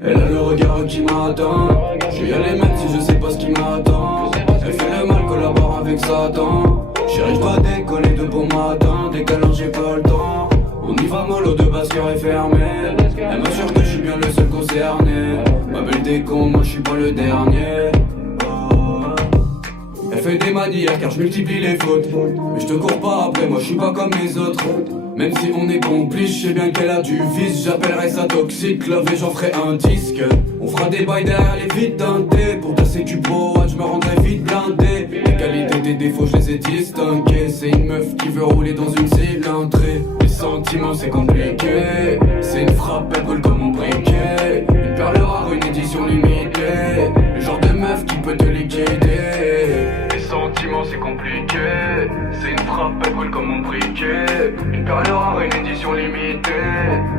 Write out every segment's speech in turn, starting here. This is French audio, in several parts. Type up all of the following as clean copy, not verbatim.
Elle a le regard qui m'attend. Je vais y aller même si je sais pas ce qui m'attend. Elle fait le mal, collabore avec Satan. Chérie, je dois décoller de bon matin. Décalant, j'ai pas le temps. On y va mollo de base, cœur est fermé. Elle m'assure que je suis bien le seul concerné. Ma belle décon, moi je suis pas le dernier. Elle fait des manières car je multiplie les fautes. Mais je te cours pas après, moi je suis pas comme les autres. Même si on est complice, je sais bien qu'elle a du vice. J'appellerai ça toxique, love et j'en ferai un disque. On fera des bails derrière les vides teintés. Pour ta sécu pro, je me rendrai vite blindé. Les qualités des défauts, je les ai distingués. C'est une meuf qui veut rouler dans une cylindrée. Les sentiments c'est compliqué. C'est une frappe, elle colle comme mon briquet. Une perle rare, une édition limitée. Le genre de meuf qui peut te liquider. Les sentiments c'est compliqué. C'est une frappe, elle colle comme mon briquet. Une perle rare, une édition limitée.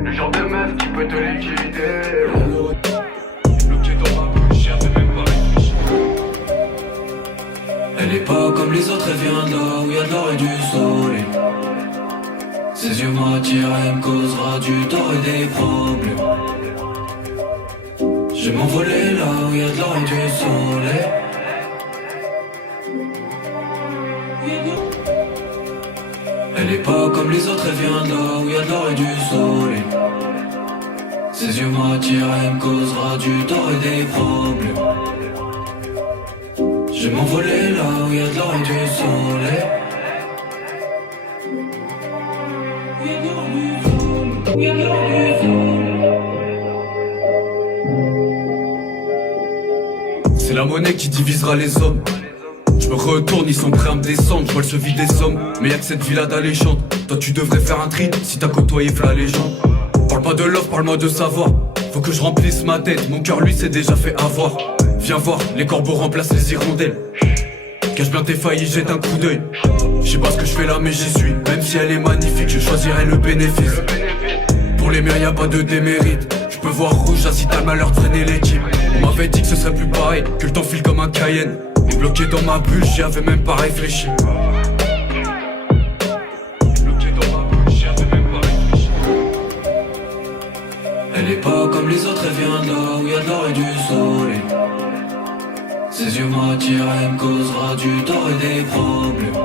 Le genre de meuf qui peut te liquider. Bloqué dans ma bouche, j'avais même pas réfléchi. Elle est pas comme les autres, elle vient de là où y'a de l'or et du soleil. Ses yeux m'attirent, elle me causera du tort et des problèmes. Je vais m'envoler là où y'a de l'or et du soleil. Elle est pas comme les autres, elle vient de là où y'a de l'or et du soleil. Ses yeux m'attirent, elle me causera du tort et des problèmes. Je vais m'envoler là où y'a de l'or et du soleil. C'est la monnaie qui divisera les hommes. Je me retourne, ils sont prêts à me descendre. Je vois le cheville des sommes, mais y'a que cette villa alléchante. Toi tu devrais faire un tri si t'as côtoyé la légende. Parle pas de l'offre, parle-moi de savoir. Faut que je remplisse ma tête, mon cœur lui s'est déjà fait avoir. Viens voir, les corbeaux remplacent les hirondelles. Cache bien tes failles, jette un coup d'œil. Je sais pas ce que je fais là mais j'y suis. Même si elle est magnifique, je choisirai le bénéfice. Pour les miens y'a pas de démérite. Je peux voir rouge, là si t'as le malheur de freiner l'équipe. On m'avait dit que ce serait plus pareil, que le temps file comme un Cayenne. Et bloqué dans ma bulle, j'y avais même pas réfléchi. Bloqué dans ma bulle, j'y avais même pas réfléchi. Elle est pas comme les autres, elle vient de là où y'a de l'or et du soleil. Ses yeux m'attirent, elle me causera du tort et des problèmes.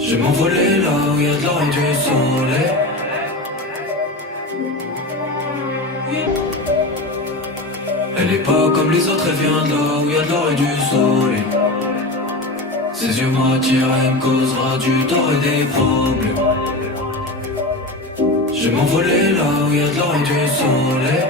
Je vais m'envoler là où y'a de l'or et du soleil. Elle est pas comme les autres, elle vient de là où y'a de l'or et du soleil. Ses yeux m'attirent, elle me causera du tort et des problèmes. Je vais m'envoler là où y'a de l'or et du soleil.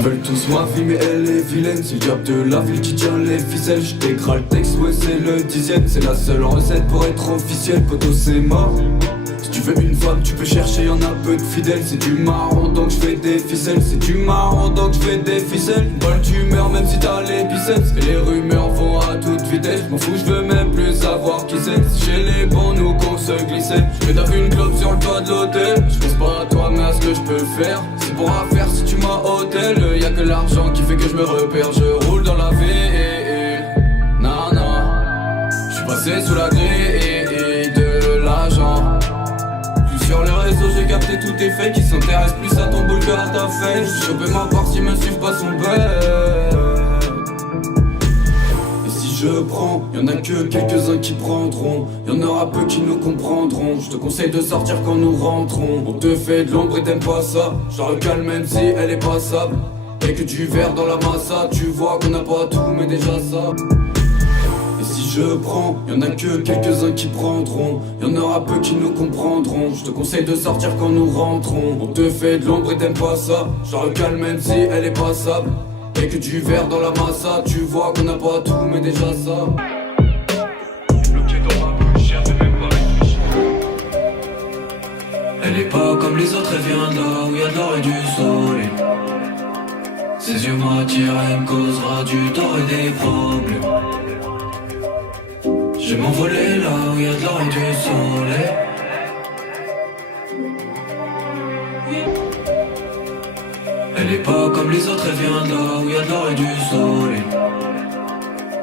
Veulent tous ma vie mais elle est vilaine. C'est le diable de la ville qui tient les ficelles. J't'écris le texte, ouais c'est le 10ème. C'est la seule recette pour être officiel. Poto c'est mort. Si tu veux une femme tu peux chercher, y'en a peu de fidèles. C'est du marron donc j'fais des ficelles. C'est du marron donc j'fais des ficelles. Bonne tumeur même si t'as les biceps. Et les rumeurs vont à toute vitesse. J'm'en fous, j'veux même plus savoir qui c'est. Chez les bons nous qu'on se glissait. J'mets d'abord une clope sur le toit de l'hôtel. J'pense pas à toi mais à ce que j'peux faire. C'est pour faire si tu m'as hôtel. Y'a que l'argent qui fait que j'me repère. Je roule dans la ville. Non non. J'suis passé sous la grille de l'agent. Sur les réseaux j'ai capté tous tes faits qui s'intéressent plus à ton boule que à ta fête. Je peux m'en voir s'ils me suivent pas son bête. Et si je prends, y'en a que quelques-uns qui prendront. Y'en aura peu qui nous comprendront. Je te conseille de sortir quand nous rentrons. On te fait de l'ombre et t'aimes pas ça. Je la recale même si elle est passable. Y'a que du verre dans la massa. Tu vois qu'on n'a pas tout mais déjà ça. Et si je prends, y'en a que quelques-uns qui prendront. Y'en aura peu qui nous comprendront. Je te conseille de sortir quand nous rentrons. On te fait de l'ombre et t'aimes pas ça. Je la recale même si elle est passable. Y'a que du verre dans la massa. Tu vois qu'on n'a pas tout mais déjà ça. Bloqué dans ma bouche, j'y avais même pas réfléchi. Elle est pas comme les autres, elle vient de là où y'a de l'or et du soleil. Ses yeux m'attirent, elle me causera du tort et des problèmes. Je vais m'envoler là où y'a de l'or et du soleil. Elle est pas comme les autres, elle vient de là où y'a de l'or et du soleil.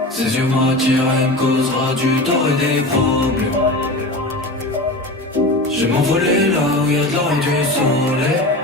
Ses yeux m'attirent, elle me causera du tort et des problèmes. Je vais m'envoler là où y'a de l'or et du soleil.